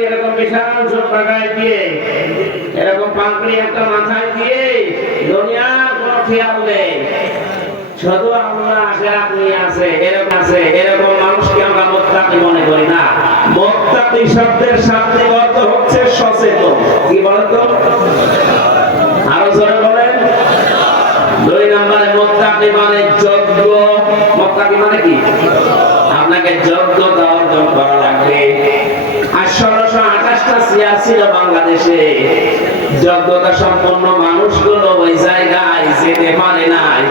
এরকম বিশাল ছোট টাকায় দিয়ে এরকম পাগড়ি একটা মাথায় দিয়ে দুনিয়ার কোনো খেয়াল নেই, শুধু আল্লাহ আখিরাত নিয়ে আছে, এরকম মানুষকে আমরা মুত্তাকি মনে করি না। মুত্তাকি শব্দের শাব্দিক অর্থ হচ্ছে সচেতন। কি বলেন তো? আরো জোরে বলেন। দুই নম্বরে মুত্তাকি মানে যোগ্য। মুত্তাকি মানে কি? আপনাকে যোগ্যতা অর্জন করা লাগবে। 1828টা চেয়ার ছিল বাংলাদেশে, যোগ্যতা সম্পন্ন মানুষগুলো ওই জায়গায় যেতে পারে নাই।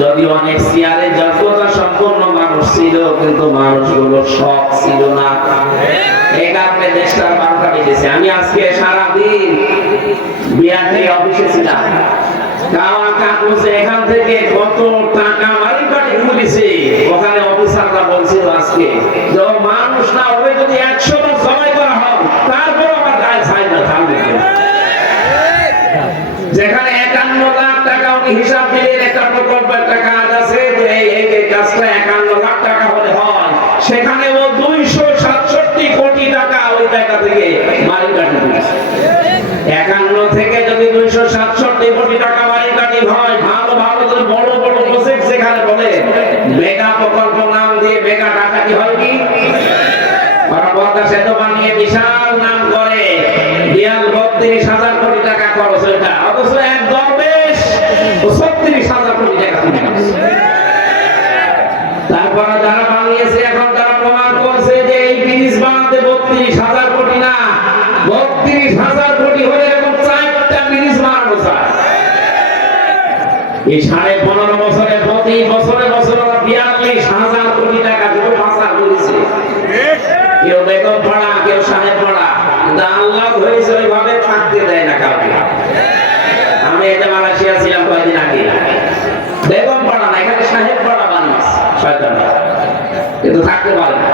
যদি অনেক চেয়ারে যোগ্যতা সম্পন্ন মানুষ ছিল, কিন্তু মানুষগুলো সৎ ছিল না। এই কারণে দেশটা বারোটা বেজেছে। আমি আজকে সারাদিন বিআরটি অফিসে ছিলাম। এখান থেকে কত টাকা মালিকাটি খুলেছে, ওখানে অফিসাররা বলছিল আজকে মানুষ না হবে যদি 100 বার জমাই করা হয়, তারপর আমার গায়ে ছাই না থাকবে। যেখানে 51 লাখ টাকা উনি হিসাব দিলেন, একটা প্রকল্পের টাকা কাজ আছে, এই কাজটা 51 লাখ টাকা হলে হয়, সেখানে ও 267 কোটি টাকা ওই জায়গা থেকে মালিকাটি খুলেছে। 51 থেকে যদি 267 কোটি টাকা মালিকাটি হয়, ভালো ভালো বড় বড় প্রজেক্ট যেখানে বলে মেগা প্রকল্প নাম দিয়ে মেগা টাকা কি হয় কি? পদ্মা সেতু বানিয়ে বিশাল নাম করে 32,000 কোটি টাকা খরচ এটা, অথচ এক দরবেশ 36,000 কোটি টাকা তুলে নিয়েছে। তারপরে যারা বানিয়েছে এখন তারা প্রমাণ করছে যে এই ব্রিজ বানাতে 32,000 কোটি না, 32,000 কোটি হলে এরকম 4টা ব্রিজ বানানো যায়। এই 15.5 বছরে প্রতি বছরে 42,000 কোটি টাকা পাচার করেছে। কেউ বেগম পড়া, কেউ সাহেব পড়া, কিন্তু আল্লাহ হয়েছে ওইভাবে থাকতে দেয় না কাউকে। আমি এটা মালয়েশিয়া ছিলাম কয়েকদিন আগে, বেগম পড়া না, এখানে সাহেব পড়া বানিয়েছে শয়তানরা, কিন্তু থাকতে পারে না।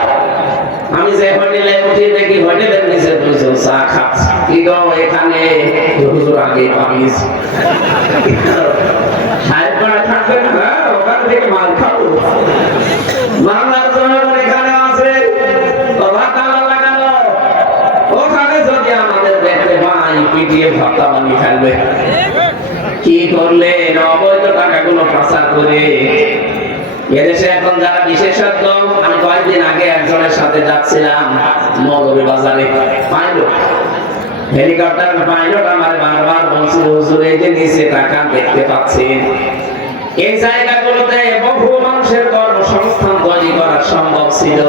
আমি যে হোটেলে উঠে দেখি হোটেলের নিচে দুজন চা খাচ্ছে, কি গো এখানে হুজুর আগে বানিয়েছে। সাহেব পড়া থাকবে না, ওখান থেকে মাল খাবো। বাংলার জনগণ এখানে আছে, ওখানে যদি আমাদের দেখতে পাই পিটিএ ভাতা বানিয়ে ফেলবে। কি করলে অবৈধ টাকাগুলো পাচার করে এদেশে এখন যারা বিশেষজ্ঞ, আমি কয়েকদিন আগে একজনের সাথে যাচ্ছিলাম মৌলভী বাজারে, পাইলট, হেলিকপ্টার পাইলট আমার বারবার বলছিল হুজুর এই যে নিচে টাকা দেখতে পাচ্ছেন, এই জায়গাগুলোতে বহু মানুষের কর্মসংস্থান তৈরি করা সম্ভব ছিল,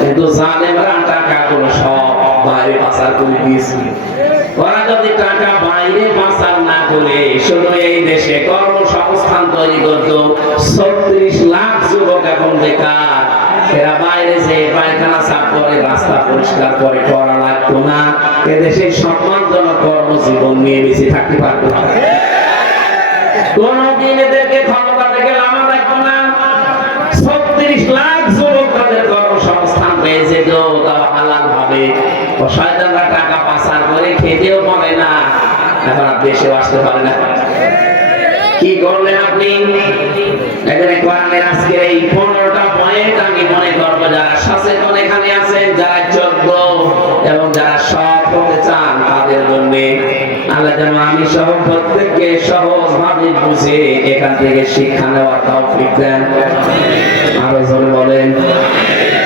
কিন্তু জালেমরা টাকাগুলো সব বাইরে পাচার করে দিয়েছে। ওরা যদি টাকা বাইরে পাচার না করে শুধু এই দেশে কর্মসংস্থান তৈরি করত, 36 লাখ যুবক এখন বেকার, এরা বাইরে যে পায়খানা সাফ করে, রাস্তা পরিষ্কার করে, করা লাগতো না, এদেশে সম্মানজনক কর্মজীবন নিয়ে বেঁচে থাকতে পারতো। কোনদিন এদেরকে ক্ষমতা থেকে লাভা লাগতো না। 36 লাখ যুবক তাদের কর্মসংস্থান পেয়ে যেত, তাও হালাল ভাবে। শয়তানরা টাকা পাচার করে খেতেও পারে না, এখন আর দেশেও আসতে পারে না। কি করলেন আপনি? এখানে কোরআনের আজকের এই 15টা পয়েন্ট আমি মনে করব যারা সচেতন এখানে আছেন, যারা যোগ্য এবং যারা সৎ হতে চান, তাদের জন্য আল্লাহ যেন আমি সহ প্রত্যেককে সহজভাবে বুঝে এখান থেকে শিক্ষা নেওয়ার তৌফিক দেন। আরো জোরে বলেন।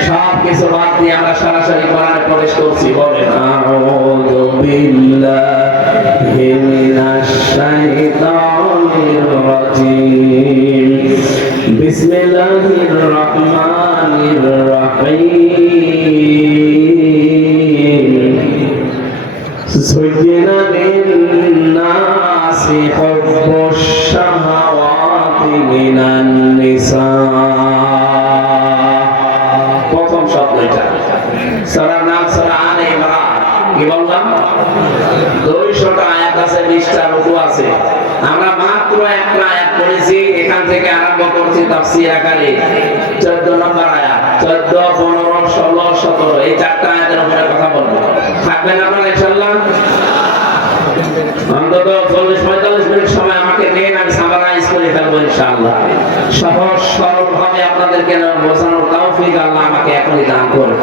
সব কিছু বাদ দিয়ে আমরা সরাসরি কোরআনে প্রবেশ করছি। বলেন আউযু বিল্লাহি মিনাশ শাইতানির রাজিম, বিসমিল্লাহির রহমানির রহিম। সুজ্জিনা লিন-নাসি হুব্বুশ শাহাওয়াতি মিনান নিসা। প্রথম শব্দ এটা, সূরার নাম সূরা আলে ইমরান। কি বললাম? 200টা আয়াত আছে, 20টা রুকু আছে। আমরা মাত্র একটা আয়াত পড়েছি, এখান থেকে আরম্ভ করছি তাফসীর আকারে। 14 নম্বর আয়াত, 14, 15, 16, 17 এই 4টা আয়াতের উপরে কথা বলবো। থাকবেন আপনারা ইনশাআল্লাহ? অন্তত 40-45 মিনিট সময় আমাকে দেন, আমি সামারাইজ করে ফেলবো ইনশাআল্লাহ। সহজ সরল ভাবে আপনাদেরকে বোঝানোর তৌফিক আল্লাহ আমাকে এখনই দান করুন।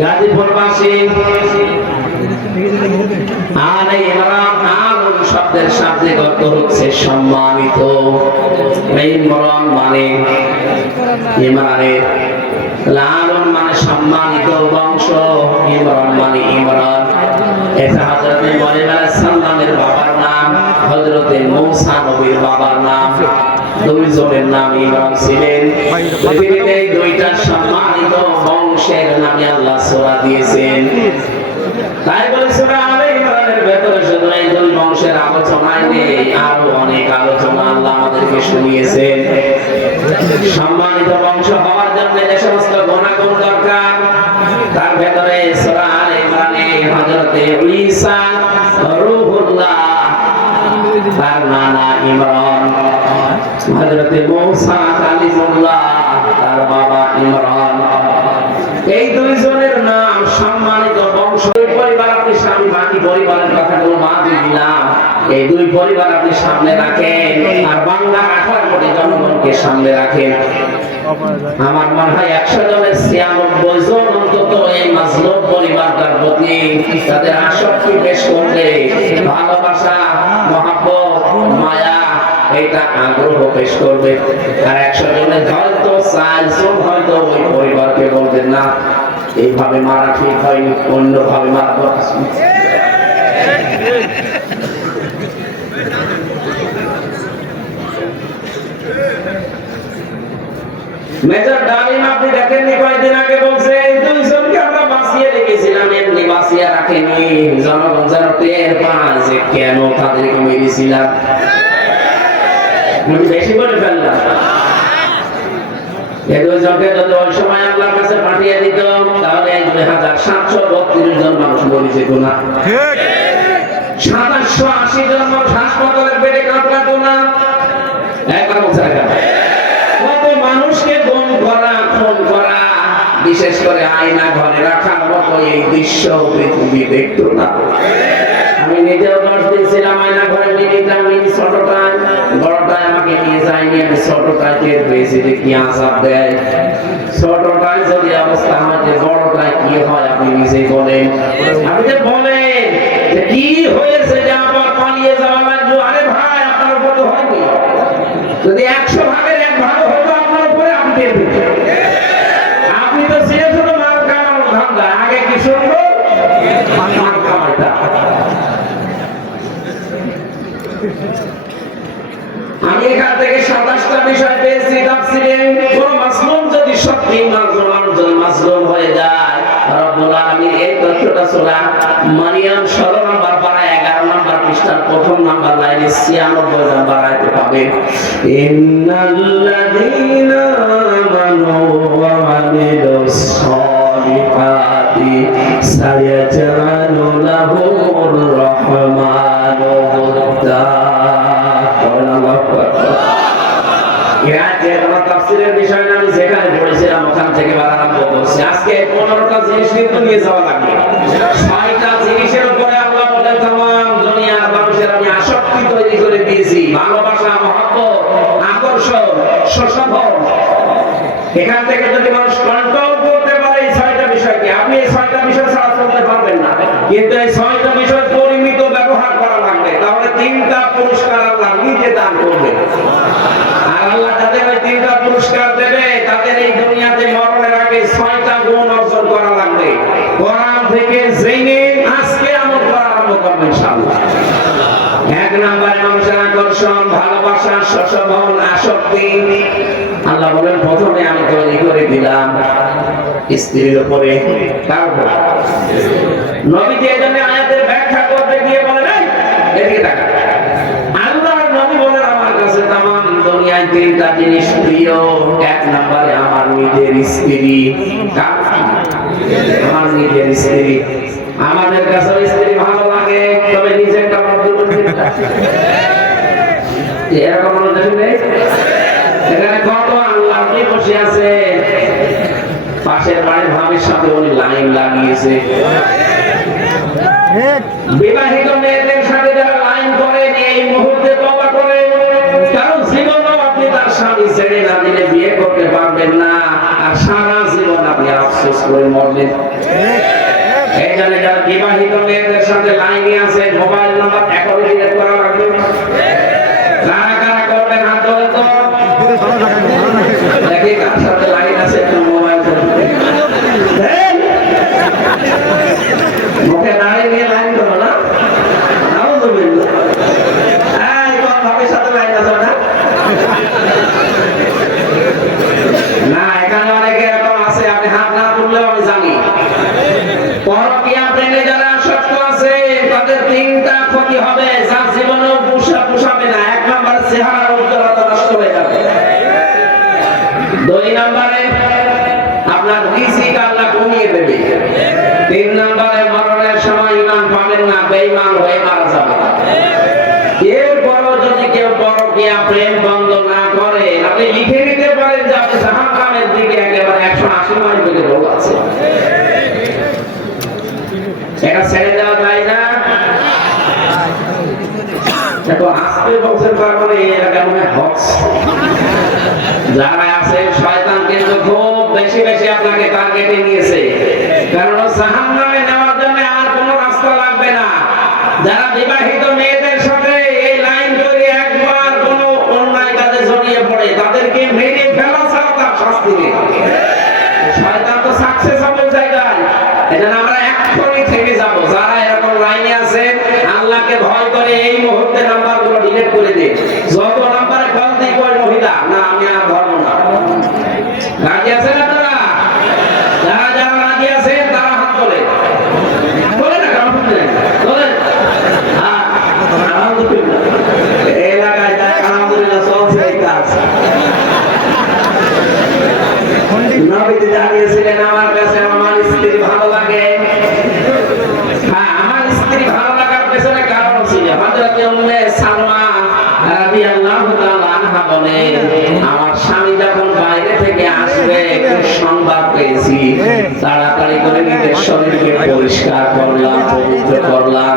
গাজীপুরবাসী আর ইমরান আলম শব্দের শাব্দিক অর্থ হচ্ছে সম্মানিত। ইমরান মানে ইমরানের, লালন মানে সম্মানিত বংশ, ইমরান মানে ইমরান। এটা হযরত ইব্রাহিম আলাইহিস সালামের বাবার নাম, হযরত মূসা নবীর বাবার নাম। দুইজনের নাম ইমরান ছিলেন। পৃথিবীতে এই দুইটা সম্মানিত বংশের নামে আল্লাহ সূরা দিয়েছেন। তাই বলে সূরা আলে ইমরানের ভেতরে শুধু এই দুই বংশের আলোচনাই নেই, আরো অনেক আলোচনা আল্লাহ আমাদেরকে শুনিয়েছেন। সম্মানিত বংশ হওয়ার জন্য যে সমস্ত গুণাগুণ দরকার, তার ভেতরে সূরা আলে ইমরানে হযরত ঈসা রূহুল্লাহ, তার নানা ইমরান, হযরত মূসা কালিমুল্লাহ, তার বাবা ইমরান, এই দুইজনের নাম সম্মানিত বংশ। পরিবার আপনি স্বামী বাকি পরিবারের কথাগুলো বাদ দিলাম, এই দুই পরিবার আপনি সামনে রাখেন আর বাংলা 18 কোটি জনগণকে সামনে রাখেন। আমার মনে হয় 100 জনের 96 জন অন্তত এই মাজলুম পরিবারটার প্রতি তাদের আসক্তি পেশ করবে, ভালোবাসা, মহব্বত, মায়া, এটা আগ্রহ পেশ করবে। আর 100 জনের হয়তো 4 জন হয়তো ওই পরিবারকে বলবেন না এইভাবে মারা ঠিক হয়নি, অন্যভাবে মারা দরকার। মেজর ডালিম আপনি দেখেননি কয়েকদিন আগে বলছে দুইজনকে আমরা বাঁচিয়ে রেখেছিলাম, এমনি বাঁচিয়ে রাখেনি, জনগণ যেন টের পায় যে কেন তাদেরকে মেরেছিলাম। বেশি বলে ফেললাম। এই দুইজনকে যদি ওই সময় আল্লাহর কাছে পাঠিয়ে দিত তাহলে 2732 জন মানুষ মরে যেত না, 2780 জন মানুষ হাসপাতালের বেডে কাতরাতো না। একবার জায়গা কত মানুষকে গুম করা, খুন করা, বিশেষ করে আয়না ঘরে রাখার মতো এই দৃশ্য পৃথিবী দেখতো না। আমি নিজেও 10 দিন ছিলাম আয়না ঘরে, মিনি ছোটটায়, বড়টায় আমাকে নিয়ে যায়নি। আমি ছোটটায় টের পেয়েছি যে কি আযাব দেয়। ছোটটায় যদি অবস্থা হয় যে বড়টায় কি হয় আপনি নিজেই বলেন। আপনি যে বলেন যে কি হয়েছে যে আবার পালিয়ে যাওয়া লাগলো, আরে ভাই আপনার উপর তো হয়নি, যদি 100 ভাগের 1 ভাগ হতো আপনার উপরে আপনি টের পেতেন। আপনি তো ছিলেন শুধু মাল কামানোর ধান্দা, আগে কি শুনবো মাল কামাইতা। আমি এখান থেকে 27টা বিষয় পেয়েছি তাফসীরে। কোন মাসলুম যদি সত্যি মাসলুম হয়ে যায়, রব্বুল আলামিন এই তথ্যটা সূরা মারিয়াম 16 নম্বর পারা 11 নম্বর পৃষ্ঠার প্রথম নম্বর লাইনে 96 নম্বর আয়াতে পাবেন। ইন্নাল্লাযীনা আমানু ওয়া আমিলুস সালিহাতি সায়াজআলু লাহুমুর রাহমানু উদ্দা। তাফসীরের বিষয় আমি যেখানে পড়েছিলাম ওখান থেকে আরম্ভ করছি। আজকে 15টা জিনিস কিন্তু নিয়ে যাওয়া লাগবে। 6টা জিনিসের উপরে আল্লাহ বলেন तमाम দুনিয়ার মানুষের আমি আসক্তি তৈরি করে দিয়েছি, ভালোবাসা, মহব্বত, আকর্ষণ, শোষণ। এখান থেকে যদি মানুষ কন্ট্রোল করতে পারে এই 6টা বিষয়কে, আপনি এই 6টা বিষয় ছাড়া চলতে পারবেন না। কিন্তু এই 6টা বিষয় পরিমিত ব্যবহার করা লাগবে, তাহলে 3টা পুরস্কার আল্লাহ নিজে দান করবে। আর আল্লাহ যাদের ওই 3টা পুরস্কার দেবে তাদের এই দুনিয়াতে মরণের আগে 6টা গুণ অর্জন করা লাগবে। কোরআন থেকে জেনে আজকে আমল করা আরম্ভ করবে ইনশাআল্লাহ। 1 নম্বরে মানুষের আকর্ষণ, ভালোবাসা, শোষণ, আসক্তি। আল্লাহ বলেন প্রথমে আমি তৈরি করে দিলাম স্ত্রীর উপরে, তারপর নবীজি এই জন্য আয়াতের ব্যাখ্যা করতে গিয়ে বলেন এদিকে তাকা। আল্লাহর নবী বলেন আমার কাছে तमाम দুনিয়ায় 3টা জিনিস প্রিয়। 1 নম্বরে আমার নিজের স্ত্রী, আমার নিজের স্ত্রী। আমাদের কাছে স্ত্রী ভালো লাগে, তবে নিজেরটা বন্ধ করতে এরকম দেখেন এখানে কত আল্লাহ কি বসে আছে, পাশের বাড়ির ভাবির সাথে উনি লাইন লাগিয়েছে। বিবাহিত মেয়েদের সাথে যারা লাইন করে এই মুহূর্তে তওবা করে, কারণ জীবনও আপনি তার স্বামী ছেড়ে না দিলে বিয়ে করতে পারবেন না, আর সারা জীবন আপনি আফসোস আফসোস করে মরলেন। এই জন্য যারা বিবাহিত মেয়েদের সাথে লাইনে আছে মোবাইল নাম্বার এখনই ডিলিট করা লাগবে। কারা কারা করবেন হাত তোলেন তো দেখি কার সাথে লাইন আছে একটু মোবাইল মুখে দাঁড়িয়ে নিয়ে লাইন করো না ভাবির সাথে লাইন আছে না এখানে অনেকে এরকম আছে আপনি হাত না তুললেও আমি জানি। পরকীয়া প্রেমে যারা আসক্ত আছে তাদের তিনটা ক্ষতি হবে যা জীবনেও পোষাবে না। এক নম্বরে চেহারার উজ্জ্বলতা নষ্ট হয়ে যাবে। দুই নম্বরে আপনার রিজিক আল্লাহ কমিয়ে দেবে। তিন নম্বরে মরণের সময় ইমান পাবেন না, বেঈমান হয়ে মারা যাবে। এরপরও যদি কেউ পরকীয়া প্রেম বন্ধ না করে আপনি লিখে নিতে পারেন যে আপনি জাহান্নামের দিকে একেবারে 180 মাইল বেগে রোগ আছে। এটা ছেড়ে দেওয়া যায় না। দেখো আজকে বলছেন কারণে এটা মনে হচ্ছে যারা আছে শয়তান কিন্তু খুব বেশি বেশি আপনাকে টার্গেটে নিয়েছে, কারণ জাহান্নামে নেওয়ার জন্য আর কোনো রাস্তা লাগবে না। যারা বিবাহিত মেয়েদের সাথে এই লাইন করে একবার কোনো অন্যায় কাজে জড়িয়ে পড়ে তাদেরকে মেরে ফেলা ছাড়া তার শাস্তি নেই। শয়তান তো সাকসেস হবে জায়গায়। এজন্য আমরা এখনই থেকে যাব। যারা এরকম লাইনে আছে আল্লাহকে ভয় করে এই মুহূর্তে নাম্বারগুলো ডিলিট করে দিন। যত নাম্বারে কল দিই কই মহিলা না আমি আর ধরবো না। রাজি আছেন আপনারা? যারা যারা রাজি আছেন তারা হাত তোলে তোলে না কারণ তোলে। আলহামদুলিল্লাহ এলাকায় যাক আলহামদুলিল্লাহ চলছে এই কাজ। নবীজি জানিয়েছিলেন আমার কাছে আমার স্ত্রী ভালো লাগে। হ্যাঁ আমার স্ত্রী ভালো লাগার পেছনে কারণ ছিল। হযরত উম্মে সালমা রাদিয়াল্লাহু তাআলা আনহা বলেন আমার স্বামী যখন বাইরে থেকে আসবে একটু সংবাদ পেয়েছি, তাড়াতাড়ি করে নিজের শরীরকে পরিষ্কার করলাম, পবিত্র করলাম,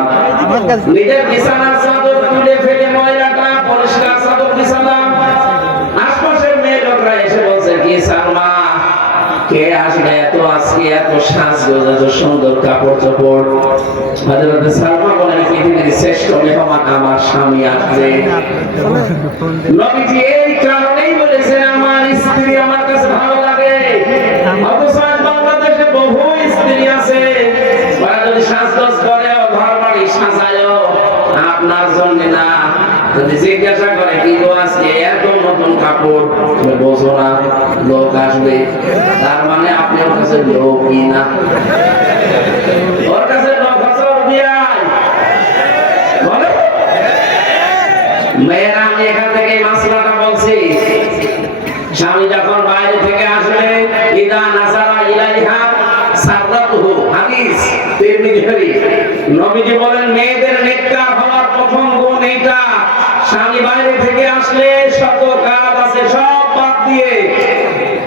নিজের বিছানার চাদর তুলে ফেলে ময়লাটা পরিষ্কার চাদর বিছালাম। আশপাশের মেয়ে লোকরা এসে বলছে কি সালমা কে আসবে এত আজকে এত সাজগোজ এত সুন্দর কাপড় চোপড়। হযরত সালমা বলেন পৃথিবীর শ্রেষ্ঠ মেহমান আমার স্বামী আসবে। নবীজি এই কারণেই বলেছেন আমার স্ত্রী আমার কাছে ভালো লাগে। অথচ বাংলাদেশে বহু স্ত্রী আছে ওরা যদি সাজগোজ করে ঘর বাড়ি সাজায় আপনার জন্য না, যদি জিজ্ঞাসা করে কি গো আজকে এত নতুন কাপড় বোঝো না লোক আসবে, তার মানে আপনি ওর কাছে লোকই না, ওর কাছে লোক আছে বলে। মেয়েরা আমি এখান থেকে মাসলাটা বলছি, স্বামী যখন বাইরে থেকে আসবে ইদা নাসারা ইলাইহা সাররাতুহু, হাদিস তিরমিজি শরীফ। নবীজি বলেন মেয়েদের নেককার হওয়ার প্রথম গুণ এইটা, স্বামী বাইরে থেকে আসলে শত কাজ আছে সব বাদ দিয়ে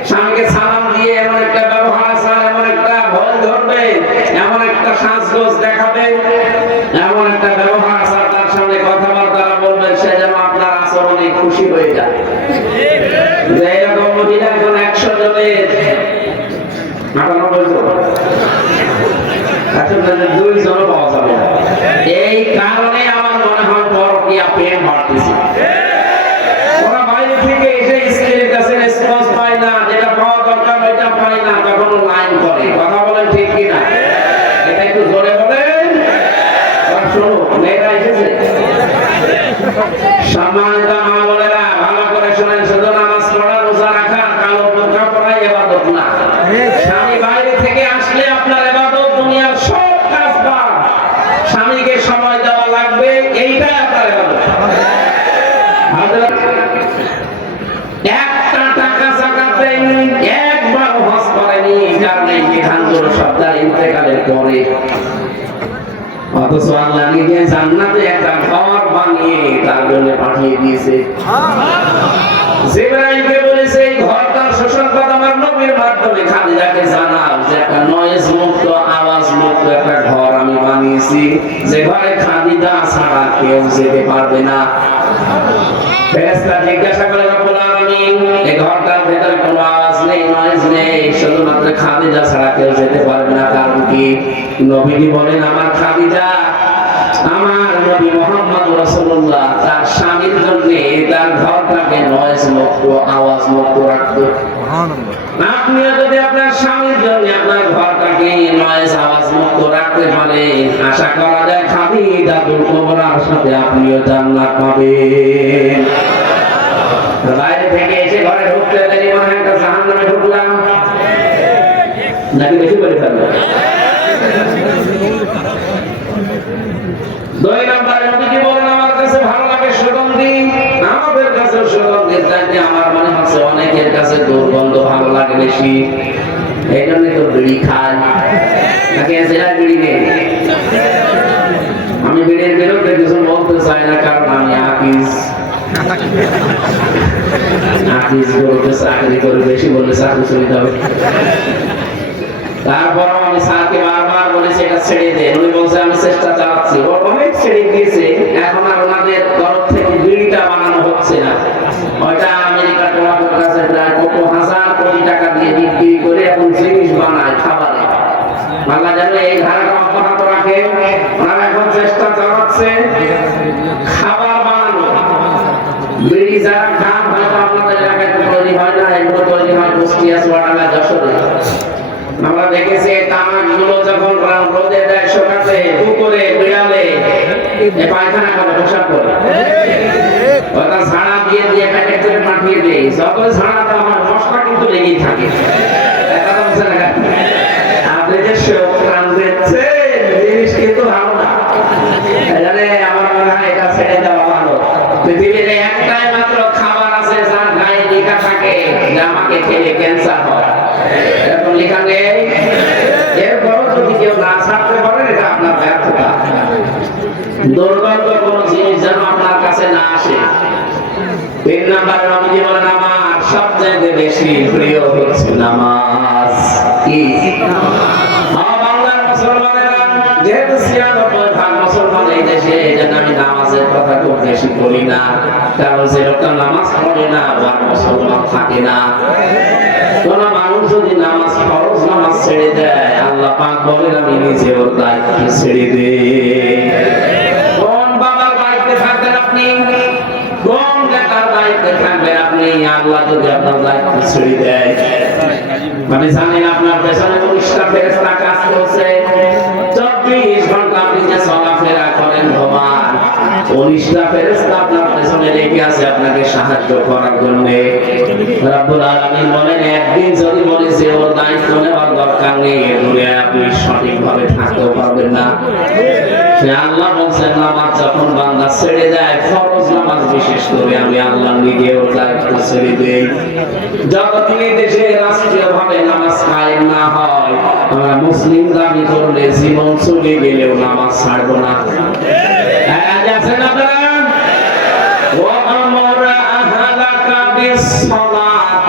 স্বামীকে সালাম দিয়ে এমন একটা ব্যবহার আছে, এমন একটা ভয় ধরবে, এমন একটা সাজগোজ দেখাবেন, এমন একটা ব্যবহার আছে, তার সামনে কথাবার্তা বলবেন সে যেন আপনার আচরণে খুশি হয়ে যায়। যে এরকম মহিলা এখন 100 জনের 98 জন, 2 জন পাওয়া যাবে না। এই কারণে আমার মনে হয় পরকীয়া প্রেম বাড়তেছে। ওরা বাইরে থেকে এসে স্ত্রীর কাছে রেসপন্স পায় না, যেটা পাওয়া দরকার ওইটা পায় না, তখন লাইন করে। কথা বলেন ঠিক কিনা? এটা একটু জোরে বলেন। শোনো মেয়েরা এসেছে, সম্মানিত মা বোনেরা ভালো করে শোনেন, শুধু নামাজ পড়া রোজা রাখা কালো বোরকা পরা ইবাদত না। স্বামী বাইরে থেকে আসলে আপনার ইবাদত দুনিয়ার সব কাজ বাদ, স্বামীকে সময় দেওয়া লাগবে, এইটাই আপনার ইবাদত। একটা টাকা যাকাত দেয়নি, একবার হজ করেনি, কারণ এই বিধানগুলো সব তার ইন্তেকালের পরে। অথচ আল্লাহ নিজে জান্নাতে একটা ঘর বানিয়ে তার জন্য পাঠিয়ে দিয়েছে। জিবরাইলকে বলেছে এই ঘরটার সুসংবাদ আমার নবীর মাধ্যমে খাদিজাকে জানাও যে একটা নয়েজ মুক্ত আওয়াজ মুক্ত একটা ঘর আমি বানিয়েছি, যে ঘরে খাদিজা ছাড়া কেউ যেতে পারবে না। ফেরেশতা জিজ্ঞাসা করে রব্বুল আলামিন এই ঘরটার ভেতরে কোনো আওয়াজ নেই, নয়েজ নেই, শুধুমাত্র খাদিজা ছাড়া কেউ যেতে পারবে না। কারণ কি? নবীজি বলেন আমার খাদিজা আমার নবী মুহাম্মদ রাসূলুল্লাহ তার স্বামীর জন্য তার ঘরটাকে নয়েজ মুক্ত, আওয়াজ মুক্ত রাখতো। আপনিও যদি আপনার স্বামীর জন্য আপনার ঘরটাকে নয়েজ আওয়াজ মুক্ত রাখতে পারেন, আশা করা যায় খাদিজাতুল কুবরার সাথে আপনিও জান্নাত পাবেন। বাইরে থেকে এসে ঘরে ঢুকতে দেরি মনে হয় একটা জাহান্নামে ঢুকলাম নাকি বেশি করে ফেলবো। 2 নম্বরে নবীজি বলেন আমার কাছে ভালো লাগে সুগন্ধি, আমাদের কাছে সুগন্ধি চাইতে আমার মনে হচ্ছে অনেকের কাছে দুর্গন্ধ ভালো লাগে বেশি, এই জন্য তো বিড়ি খায় নাকি এসেরা বিড়ি নেই। আমি বিড়ির বিরুদ্ধে কিছু বলতে চাই না, কারণ আমি হাফিজ বলতে চাকরি করে, বেশি বললে চাকরি চলে যাবে। তারপর আমি স্যারকে বারবার বলেছি এটা ছেড়ে দেন, উনি বলছে আমি চেষ্টা চালাচ্ছি। অনেক ছেড়ে দিয়েছে, এখন আর ওনাদের তরফ থেকে বিড়িটা বানানো হচ্ছে না। ওইটা আমেরিকা টোবাকোর কাছে প্রায় কত হাজার কোটি টাকা দিয়ে বিক্রি করে এখন জিনিস বানায় খাবারে। বাংলা যেন এই ধারাটা অব্যাহত রাখে। ওনারা এখন চেষ্টা চালাচ্ছে খাবার বানানো। বিড়ি যারা খান হয়তো আপনাদের এলাকায় তো তৈরি হয় না, এগুলো তৈরি হয় কুষ্টিয়া, চুয়াডাঙ্গা, যশোরে। আমরা দেখেছি তামাক গুলো যখন রোদে দেয় শুকাতে, পুকুরে বিড়ালে পায়খানা করে, পোশাক করে, ওটা ঝাড়া দিয়ে দিয়ে প্যাকেট করে পাঠিয়ে দেয়। যত ঝাড়া দেওয়া হয় মশলা কিন্তু লেগেই থাকে। আপনি যে প্রাণ দিচ্ছেন জিনিস কিন্তু ভালো না, আমার মনে হয় এটা ছেড়ে দেওয়া ভালো। পৃথিবীতে একটাই মাত্র খাবার আছে যার গায়ে লেখা থাকে যে আমাকে খেলে ক্যান্সার হয়, এরকম লেখা নেই। এরপরও যদি কেউ না ছাড়তে পারেন এটা আপনার ব্যর্থতা। দুর্গন্ধ কোন জিনিস যেন আপনার কাছে না আসে। 3 নম্বরে নবীজি বলেন আমার সবচেয়ে বেশি প্রিয় হচ্ছে নামাজ। কি বাংলার মুসলমানেরা যেহেতু 96% মুসলমান এই দেশে, এই জন্য আমি নামাজের কথা খুব বেশি বলি না, কারণ যে লোকটা নামাজ পড়ে না আবার মুসলমান থাকে না। কোন মানুষ যদি নামাজ, ফরজ নামাজ ছেড়ে দেয়, আল্লাহ পাক বলেন আমি নিজে ওর দায়িত্ব ছেড়ে দেই। কোন বাবার দায়িত্বে থাকবেন আপনি, কোন নেতার দায়িত্বে থাকবেন আপনি, আল্লাহ যদি আপনার দায়িত্ব ছেড়ে দেয়, মানে জানেন আপনার পেছনে 19টা ফেরেশতা কাজ করছে, 24 ঘন্টা আপনি যে চলাফেরা করেন ভগবান, 19টা ফেরেশতা আপনার পেছনে লেগে আছে আপনাকে সাহায্য করার জন্য। রব্বুল আলামিন বলেন একদিন যদি বলি যে ওর দায়িত্ব নেওয়ার দরকার নেই, দুনিয়ায় আপনি সঠিকভাবে থাকতে পারবেন না। আল্লাহ বলছেন নামাজ যখন বান্দা ছেড়ে দেয়, ফরজ নামাজ বিশেষ করে, আমি আল্লাহ নিজে ওর দায়িত্ব ছেড়ে দেই। যতদিন এই দেশে রাষ্ট্রীয়ভাবে নামাজ কায়েম না হয়, আমরা মুসলিম দাবি করলে জীবন চলে গেলেও নামাজ ছাড়বো না। আছেন আপনারা وَأَمُرْ أَهْلَكَ بِالصَّلَاةِ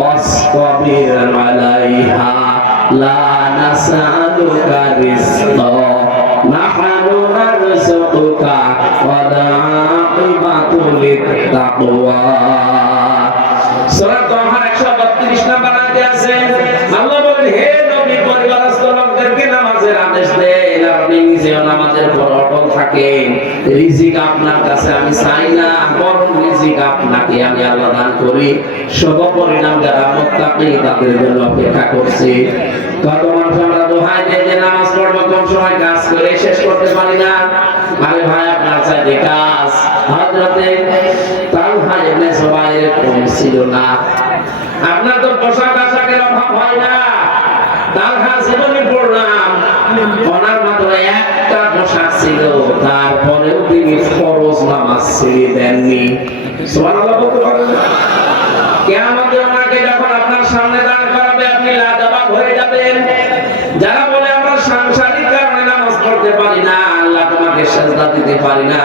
وَاصْطَبِرْ عَلَيْهَا لَا نَسْأَلُكَ رِزْقًا نَحْنُ نَرْزُقُكَ وَالْعَاقِبَةُ لِلتَّقْوَى। সূরা তাহার 132 নম্বর আয়াতে আছে আল্লাহ বলেন হে নবী পরিবারস্থ লোকদেরকে নামাজের আদেশ দেন, আপনি নিজেও নামাজের উপর অটল থাকেন। রিজিক আপনার কাছে আমি চাই না, বরং রিজিক আপনাকে আমি আল্লাহ দান করি। শুভ পরিণাম যারা মুত্তাকি তাদের জন্য অপেক্ষা করছে। কত মানুষ আমরা দোহাই দেই যে নামাজ পড়বো, কোন সময় কাজ করে শেষ করতে পারি না। আরে ভাই আপনার চাইতে কাজ হযরতে তালহা ইবনে জুবাইর কম ছিল না। আপনার তো পোশাক আশাকের অভাব হয় না। তালহা জীবনে পড়লাম ওনার মাত্র একটা পোশাক ছিল, তারপরেও তিনি ফরজ নামাজ ছেড়ে দেননি। সুবহানাল্লাহ বলতে পারেন না? কিয়ামতে ওনাকে যখন আপনার সামনে দাঁড় করাবে আপনি লাজবাব হয়ে যাবেন। যারা বলে আমরা সাংসারিক কারণে নামাজ পড়তে পারি না, আল্লাহ তোমাকে সেজদা দিতে পারি না,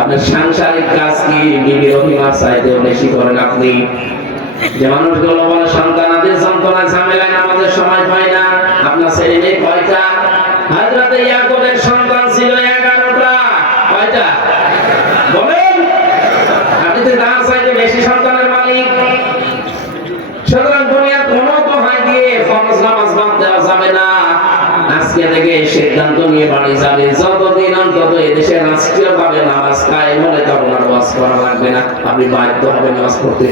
আপনার সাংসারিক কাজ কি বিবির অভিমান চাইতেও বেশি করেন আপনি। যে মানুষগুলো বলে সন্তানাদের যন্ত্রণা ঝামেলায় নামাজের সময় পায় না, আপনার ছেলে মেয়ে কয়টা? হযরত ইয়াকুবের সন্তান ছিল 11টা। কয়টা বলেন? আপনি তো তার চাইতে বেশি সন্তানের মালিক। যাবে না। আজকে থেকে সিদ্ধান্ত নিয়ে বাড়ি যাবে, যতদিন অন্তত এদেশে রাষ্ট্রীয়ভাবে নামাজ কায়েম হলে তখন আর ওয়াজ করা লাগবে না, আপনি বাধ্য হবে নামাজ পড়তে।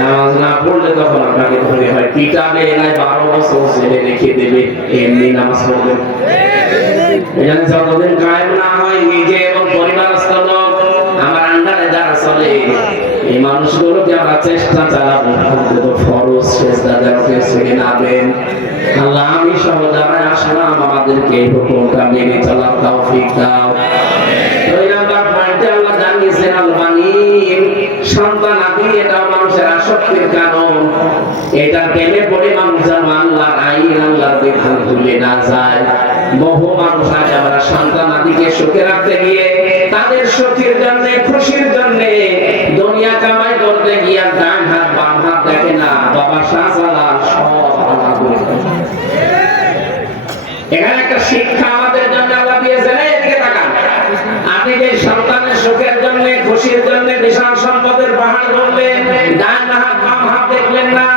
নামাজ না পড়লে তখন আপনাকে ধরে হয় পিটাবে, এলাই 12 বছর ছেলে রেখে দেবে, এমনি নামাজ পড়বেন। এখানে যতদিন কায়েম না হয়, নিজে এবং পরিবারস্থ লোক আমার আন্ডারে যারা চলে, এই মানুষগুলোকে আমরা চেষ্টা চালাবো অন্তত ফরজ সেজদা যেন কেউ ছেড়ে না দেন। আল্লাহ আমি সহ যারা আসলাম আমাদেরকে এই হুকুমটা মেনে চলার তৌফিক দাও। দুই নাম্বার পয়েন্টে আল্লাহ জানিয়েছেন আল বানিন, সন্তানাদি এটা মানুষের আসক্তির কারণ। এটা প্রেমে পড়ে মানুষ যেন আল্লাহর আইন আল্লাহর বিধান ভুলে না যায়। বহু মানুষ আজ আমরা সন্তানাদিকে সুখে রাখতে গিয়ে তাদের সুখের জন্য খুশির জন্য দুনিয়া কামাই করতে গিয়ে ডান হাত বাম হাত দেখে না, বাবা শাহজালাল সব আল্লাহ করে। এখানে একটা শিক্ষা আমাদের জন্য আল্লাহ দিয়েছেন, এদিকে তাকান। আপনি যে সন্তানের সুখের জন্য খুশির জন্য বিশাল সম্পদের পাহাড় করলেন, ডান হাত বাম হাত দেখলেন না,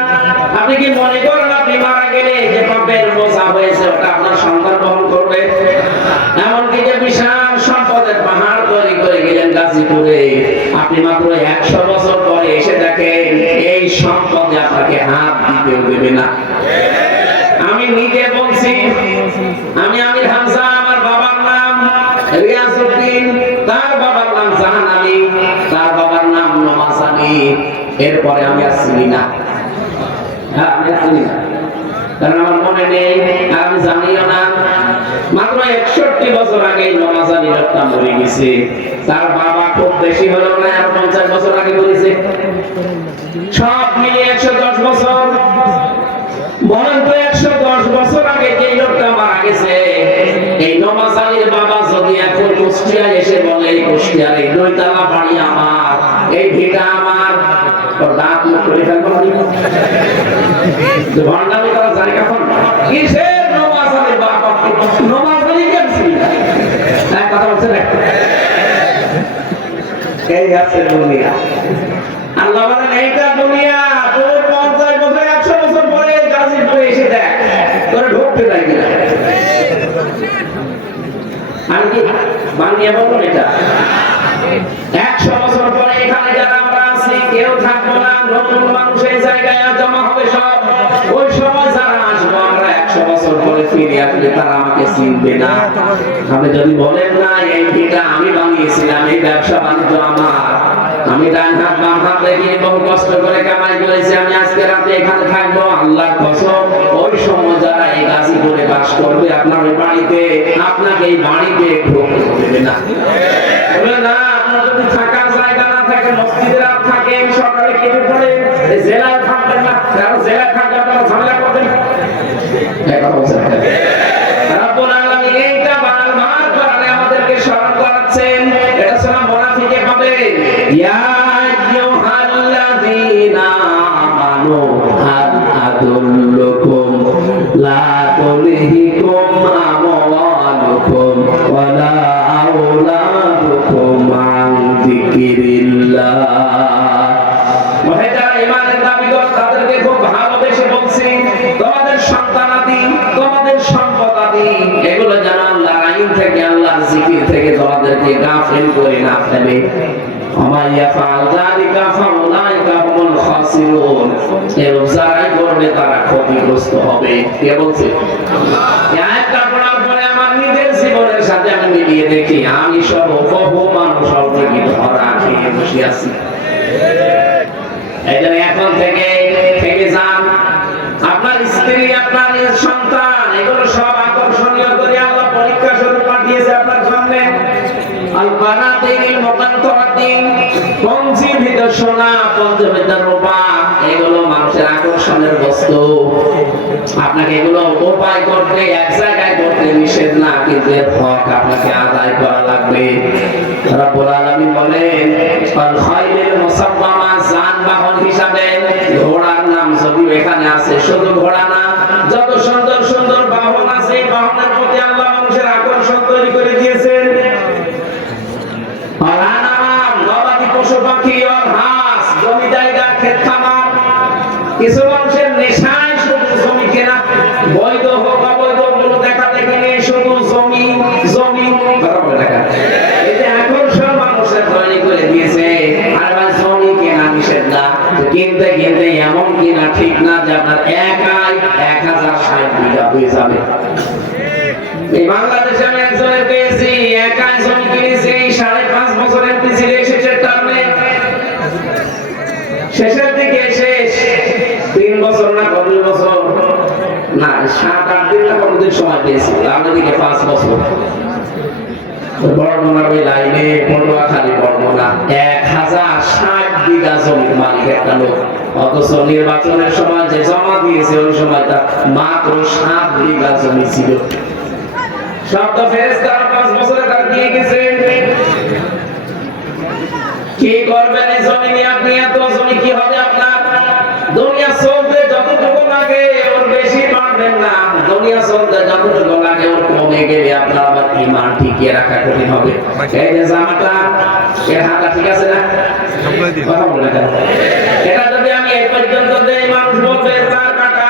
আপনি কি মনে করেন আপনি মারা গেলে যে পাপের বোঝা হয়েছে ওটা আপনার সন্তান বহন করবে? এমনকি যে বিশাল সম্পদের পাহাড় তৈরি করে গেলেন গাজীপুরে, আপনি মাত্র 100 বছর পরে এসে দেখেন এই সম্পদে আপনাকে হাত দিতেও দেবে না। আমি নিজে বলছি, আমি আমির হামজা, আমার বাবার নাম রিয়াজউদ্দিন, তার বাবার নাম জাহান আলী, তার বাবার নাম নওয়াজ আলী। এরপরে আমি আর চিনি না, আমি আর চিনি না, কারণ আমার মনে নেই, আমি জানিও না। মাত্র 61 বছর আগে নওয়াজ আলী লোকটা মরে গেছে। তার বাবা খুব বেশি হলো না, 50 বছর আগে মরেছে। সব মিলিয়ে 110 বছর। বলেন তো 110 বছর আগে যে লোকটা মারা গেছে, এই নওয়াজ আলীর বাবা যদি এখন কুষ্টিয়ায় এসে বলে কুষ্টিয়ার এই 2 তলা বাড়ি আমার, এই ভিটা আমার, ওর দাঁত মুখ করে ফেলবো না। ভণ্ডামি করা যায় কখন? কিসের নওয়াজ আলীর বাবা? নওয়াজ আলী কেমন কথা বলছে না? এই আছে দুনিয়া। আল্লাহ বলেন এইটা দুনিয়া, তোর 50 বছর 100 বছর পরে গাজীপুরে এসে দেখ তোরা ঢুকতে দেয় কিনা। আমি কি বানিয়ে বলবো এটা? 100 বছর পরে এখানে যারা আমরা আছি কেউ থাকবো না, নতুন মানুষ এই জায়গায় জমা হবে সব। ওই সময় যারা আসবো আমরা 100 বছর পরে ফিরে আসলে তারা আমাকে চিনবে না। আপনি যদি বলেন না এই ভিটা আমি বানিয়েছিলাম, এই ব্যবসা বাণিজ্য আমার, আমি ডান হাত বাম হাত দেখিয়ে বহু কষ্ট করে কামাই করেছি, আমি আজকে রাতে এখানে থাকবো, আল্লাহর কসম ওই সময় যারা এই গাজীপুরে বাস করবে আপনার ওই বাড়িতে, আপনাকে এই বাড়িতে ঢুকতে দেবে না। বলে না, আপনার যদি থাকার জায়গা না থাকে, মসজিদের রাত থাকে, সরকারে কেটে পড়ে, জেলায় থাকবেন না, কারণ জেলায় থাকলে আপনারা ঝামেলা করবেন। কথা বলছেন রব্বুল আলামিন এইটা বারবার করে আমাদেরকে স্মরণ করাচ্ছেন। এটা শোনা মুনাফিকে হবে, ইয়া আইয়ুহাল্লাযীনা আমানু হাল আদুল্লুকুম লা তুলহিকুম আমওয়ালুকুম ওয়ালা আওলাদুকুম আন যিকিরিল্লাহ। মহিলারা ঈমানের দাবি করে তাদেরকে খুব ভালোবেসে বলছি, তোমাদের সন্তানাদি, তোমাদের সম্পদাদি এগুলো যেন আল্লাহর আইন থেকে, আল্লাহর জিকির থেকে তোমাদেরকে গাফিল করে না ফেলে। ওমা ইয়াফআল যালিকা ফাউলাইকা হুমুল খাসিরুন। এরূপ যারাই করবে তারা ক্ষতিগ্রস্ত হবে। কে বলছে? আল্লাহ। এই আয়াতটা পড়ার পরে আমার নিজের জীবনের সাথে আমি মিলিয়ে দেখি, আমি সহ বহু মানুষ অলরেডি ধরা খেয়ে বসে আছি। এইজন্য এখন থেকে থেকে যান, আপনার স্ত্রী, আপনার সন্তান এগুলো সব আকর্ষণীয় করে আল্লাহ পরীক্ষা স্বরূপ পাঠিয়েছে আপনার সামনে। আল বানাতিল মুকান্তারাতিন, পঞ্জীবিত সোনা, পঞ্জীবিত রূপা, এগুলো মানুষের আকর্ষণের বস্তু। আপনাকে এগুলো উপায় করতে, এক জায়গায় করতে নিষেধ না, কিন্তু এর হক আপনাকে আদায় করা লাগবে। রব্বুল আলামিন বলেন, আল খাইলুল মুসাওয়ামা, যানবাহন হিসাবে ঘোড়ার নাম যদিও এখানে আছে, শুধু ঘোড়া না, যত সুন্দর সুন্দর বাহন আছে, বাহনের প্রতি আল্লাহ মানুষের আকর্ষণ তৈরি করে দিয়েছেন। আর আনাম, গবাদি পশু পাখি, আর হাঁস, জমি জায়গা, ক্ষেত খামার। কিছু মানুষের নেশায় শুধু জমি কেনা, বৈধ বিঘা হয়ে যাবে। এই বাংলাদেশে আমি একজনের পেয়েছি, একা জমি কিনেছে 5.5 বছরের পিছিয়ে এসেছে টার্মে, শেষের দিকে শেষ 3 বছর না 2 বছর না 7-8 দিন না কতদিন সময় পেয়েছি, আমাদের দিকে 5 বছর। বর্মনার ওই লাইনে পটুয়াখালী বর্মনা 1060 বিঘা জমির মালিক একটা লোক, অথচ নির্বাচনের সময় যে জমা দিয়েছে ওই সময় তার মাত্র 7 বিঘা জমি ছিল। সব তো ফেরেশতারা 5 বছরে তার দিয়ে গেছে। কি করবেন এই জমি নিয়ে আপনি? এত জমি কি হবে আপনার? দুনিয়া চলতে যতটুকু লাগে ওর বেশি পারবেন না, দুনিয়া চলতে যতটুকু লাগে ওর কমে গেলে আপনার আবার ঈমান টিকিয়ে রাখা কঠিন হবে। এই যে জামাটা এর হাতা ঠিক আছে না? কথা বলে কেন? এটা যদি আমি এই পর্যন্ত দেই মানুষ বলবে তার কাটা,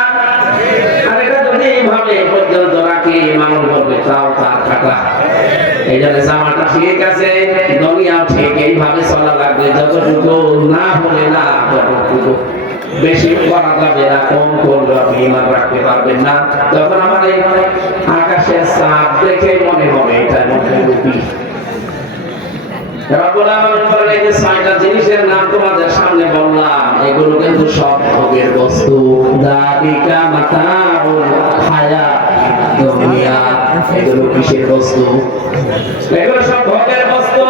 আর এটা যদি এইভাবে পর্যন্ত রাখি মানুষ বলবে তাও তার কাটা। এই জন্য জামাটা ঠিক আছে, দুনিয়া ঠিক এইভাবে চলা লাগবে, যতটুকু না হলে না ততটুকু, বেশি করা যাবে না, কম করলে আপনি ঈমান রাখতে পারবেন না। তখন আমার এই আকাশের চাঁদ দেখে মনে হবে এটা মনে রূপী। রব্বুল আলামিন বলেন এই যে 6টা জিনিসের নাম তোমাদের সামনে বললাম, এগুলো কিন্তু সব ভোগের বস্তু। যালিকা মাতাউল হায়াতিদ দুনিয়া, এগুলো কিসের বস্তু? এগুলো সব ভোগের বস্তু।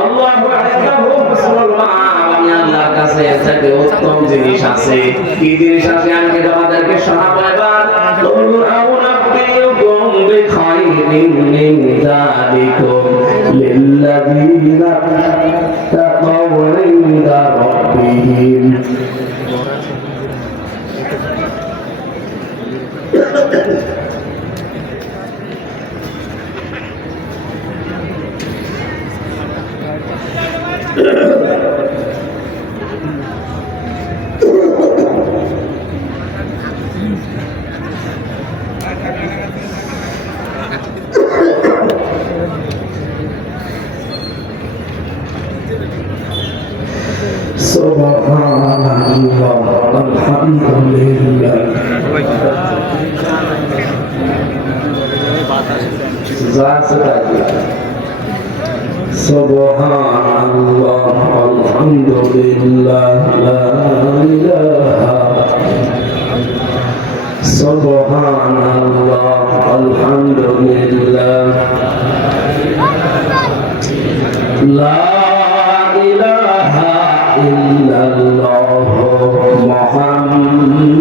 আল্লাহু আকবার, সুবহানাল্লাহ। আমি আল্লাহর কাছে এর উত্তম জিনিস আছে। কি জিনিস আছে আমি তোমাদেরকে শোনাবো এবার। أنبئكم بخير من ذلكم للذين اتقوا عند ربهم Subhanallah, alhamdulillah. Subhanallah, alhamdulillah, la ilaha. Subhanallah, alhamdulillah, la ilaha illallah, Muhammadur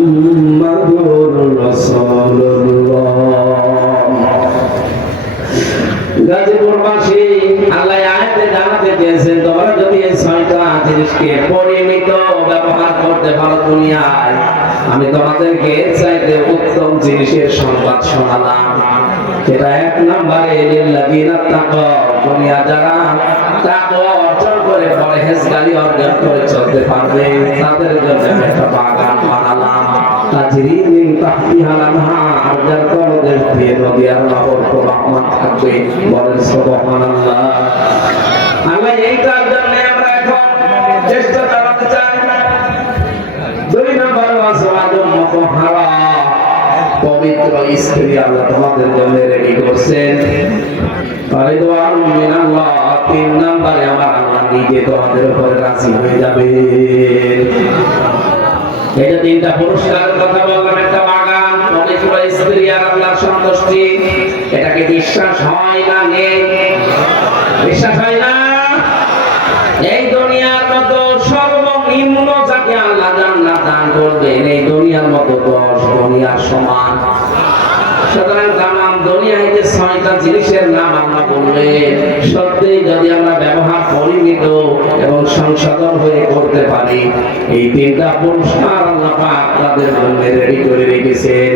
Rasulullah. গাজীপুরবাসী আল্লাহ আয়াতে জানাতে চেয়েছেন তোমরা যদি এই 6টা জিনিসকে পরিমিত ব্যবহার করতে পারো দুনিয়ায়, আমি তোমাদেরকে চাইতে উত্তম জিনিসের সংবাদ শোনালাম। সেটা 1 নম্বরে লিল্লাযিনা তাকাও, দুনিয়া যারা তাকওয়া অর্জন করে পরহেজগারি অর্জন করে চলতে পারবে তাদের জন্য একটা বাগান বানালাম। তাজরি মিন তাহতিহাল আনহার, যার তলদেশ দিয়ে নদী আর নহর প্রবাহমান থাকবে। বলেন সুবহানাল্লাহ। আল্লাহ এইটার জন্য আমরা এখন চেষ্টা চালাতে চাই। 2 নম্বর ওয়াজওয়াজুম মুতাহহারা, পবিত্র স্ত্রী আল্লাহ তোমাদের জন্য রেডি করছেন। রিদওয়ান মিনাল্লাহ, 3 নম্বরে আমার আল্লাহ নিজে তোমাদের উপরে রাজি হয়ে যাবে। এই যে 3টা পুরস্কারের কথা বললাম, একটা বাগান, পবিত্র স্ত্রী আর আল্লাহর সন্তুষ্টি, এটাকে বিশ্বাস হয় না? নেই বিশ্বাস হয় না? এই দুনিয়ার মতো সর্বনিম্ন যাকে আল্লাহ জান্নাত দান করবেন, এই দুনিয়ার মতো 10 দুনিয়ার সমান। সুতরাং তামাম দুনিয়া হইতে 6টা জিনিসের নাম আমরা বললেন, সত্যি যদি আমরা ব্যবহার পরিমিত এবং সংশোধন হয়ে করতে পারি, এই 3টা পুরস্কার আল্লাহ পাক তাদের জন্য রেডি করে রেখেছেন।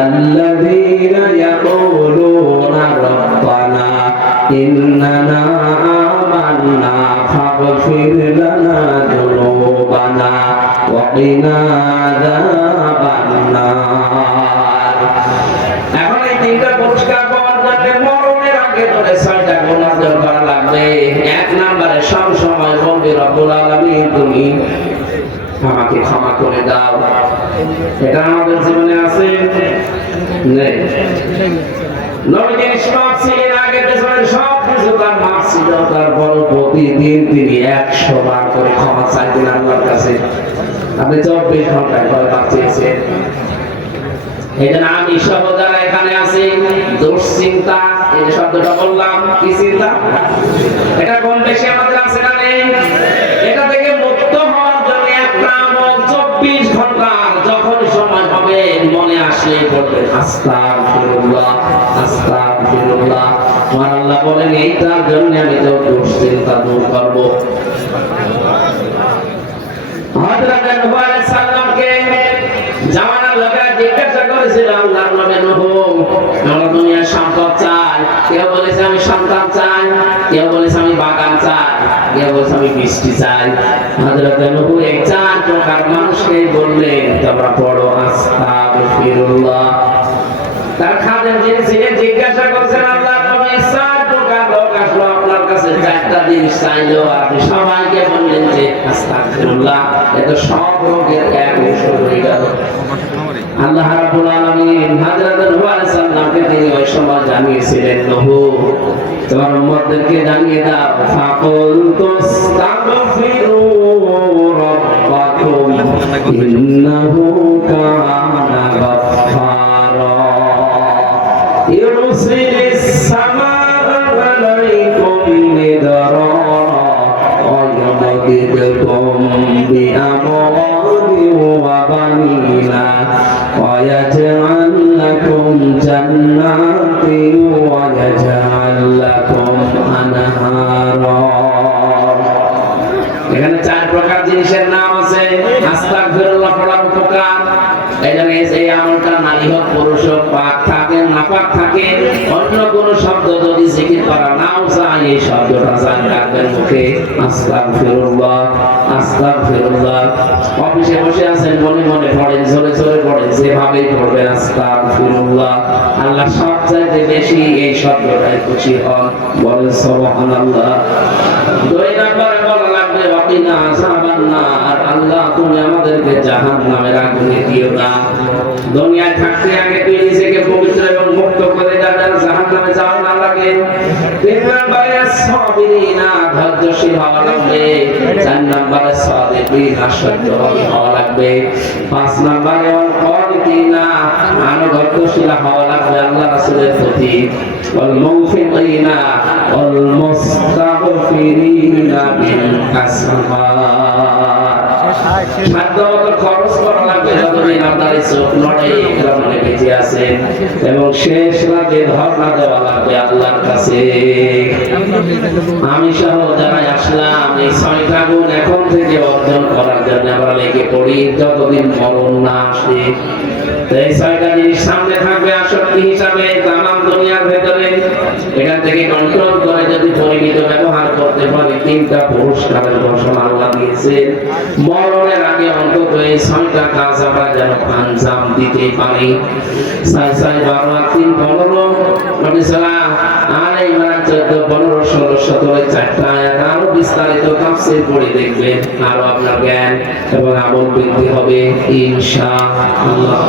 আল্লাযীনা ইয়াকুলুনা রাব্বানা ইন্নানা আমান্না ফাগফির লানা যুনুবানা ওয়া কিনা আযাবান নার। এখন এই 3টা পুরস্কার পাওয়ার জন্য মরণের আগে তোরে 6টা গুণ অর্জন করা লাগবে। 1 নম্বরে সব সময় বলবি রব্বুল আলামিন তুমি আমাকে ক্ষমা করে দাও। এটা আমাদের জীবনে আছে। নেই। নবীজি নিষ্পাপ ছিলেন, আগে পেছনে সব কিছু তার মাপ ছিল, তারপর প্রতিদিন তিনি 100 বার করে ক্ষমা চাইতেন আল্লাহর কাছে। আপনি 24 ঘন্টায় কয়বার চেয়েছেন? এই জন্য আমি সহ যারা এখানে আছি, দুশ্চিন্তা, এই যে শব্দটা বললাম, কি চিন্তা? এটা কম বেশি আমাদের আছে না নেই? এটা থেকে মুক্ত হওয়ার জন্য একটা আমল 24 ঘন্টা যখন সময় হবে মনে আসলে পড়বেন আস্তাগফিরুল্লাহ, আস্তাগফিরুল্লাহ। আমার আল্লাহ বলেন এইটার জন্য আমি তো দুশ্চিন্তা দূর করব। হযরত নূহ আলাইহিস সালামকে জামানার লোকেরা জিজ্ঞাসা করেছিল, আল্লাহর নবী নূহ, আমরা দুনিয়ার সম্পদ চাই। কেউ বলেছে আমি সন্তান চাই, কেউ বলেছে আমি বাগান চাই, কেউ বলেছে আমি বৃষ্টি চাই। হযরত নূহ এই 4 প্রকার মানুষকে বললেন, তোমরা পড়ো আস্তাগফিরুল্লাহ। তার খাদেম যিনি ছিলেন জিজ্ঞাসা করছেন, আল্লাহর নবী 4 প্রকার লোক আসলো আপনার কাছে, 4টা জিনিস চাইলো, আপনি সবাইকে বললেন যে আস্তাগফিরুল্লাহ। এত সব রোগের এক ঔষধ হয়ে গেল। আল্লাহ রাব্বুল আলামিন হযরত নূহ আলাইহিস সালামকে তিনি ওই সময় জানিয়েছিলেন, নূহ তোমার উম্মতদেরকে জানিয়ে দাও, ফাকুল তাস্তাগফিরু রাব্বাকুম ইন্নাহু কানা গাফফারা ইউরসিলিস সামাআ আলাইকুম মিদরারা ওয়া ইউমদিদকুম বিআমওয়ালিন ওয়া বানিনা ওয়া ইয়াজআল লাকুম জান্নাতিন ওয়া ইয়াজআল লাকুম আনহারা। এখানে 4 প্রকার জিনিসের নাম আছে। আস্তাগফিরুল্লাহ পড়ার উপকার, এই জন্য এই আমলটা নারী হোক পুরুষ হোক, পাক থাকে নাপাক থাকে, অন্য কোন শব্দ যদি জিকির করা নাও চাই, এই শব্দটা জান রাখবেন মুখে, আস্তাগফিরুল্লাহ, আস্তাগফিরুল্লাহ। অফিসে বসে আছেন, মনে মনে পড়েন, জোরে জোরে পড়েন, যেভাবেই পড়বেন আস্তাগফিরুল্লাহ। আল্লাহ সবচাইতে বেশি এই শব্দটাই খুশি হন, বলেন সুবহানাল্লাহ। 2 নম্বরে বলা লাগবে ওয়াকিনা আযাবান নার, আল্লাহ তুমি আমাদেরকে জাহান্নামের আগুনে দিও না। দুনিয়ায় থাকতে আগে তুই নিজেকে পবিত্র এবং মুক্ত করে যাবেন, জাহান্নামে যাওয়া না লাগে। 3 নম্বরে সাবিরিনা, ধৈর্যশীল হওয়া লাগবে। 4 নম্বরে সাদিকিনা, সত্যবাদী হওয়া লাগবে। 5 নম্বরে ওয়াকিনা, আনুগত্যশীল হওয়া লাগবে আল্লাহ রাসূলের প্রতি। ওয়াল মুনফিকিনা ওয়াল মুস্তাগফিরিনা বিল আসহার, সাধ্যমতো খরচ করা লাগবে যতদিন আপনার চোখ নড়ে, মানে বেঁচে আছেন, এবং শেষ রাতে ধর্ণা দেওয়া লাগবে আল্লাহর কাছে। আমি সহ যারা আসলাম এই 6টা গুণ এখন থেকে অর্জন করার জন্য আমরা লেগে পড়ি, যতদিন মরণ না আসে। এই 6টা জিনিস সামনে থাকবে আসক্তি হিসাবে তামাম দুনিয়ার ভেতরে। এখান থেকে কন্ট্রোল করে যদি পরিমিত ব্যবহার করতে পারি, 3টা পুরস্কারের ঘোষণা আল্লাহ দিয়েছেন। মরণের আগে অন্তত এই 6টা কাজ আমরা যেন আঞ্জাম দিতে পারি। 6 6 12 আর 3 15, নবী সাল্লাল্লাহু আলাইহি ওয়া সাল্লাম 14 15 16 17 4টা আয়াত আরো বিস্তারিত তাফসীর পড়ে দেখবেন, আরো আপনার জ্ঞান এবং আমল বৃদ্ধি হবে ইনশাআল্লাহ।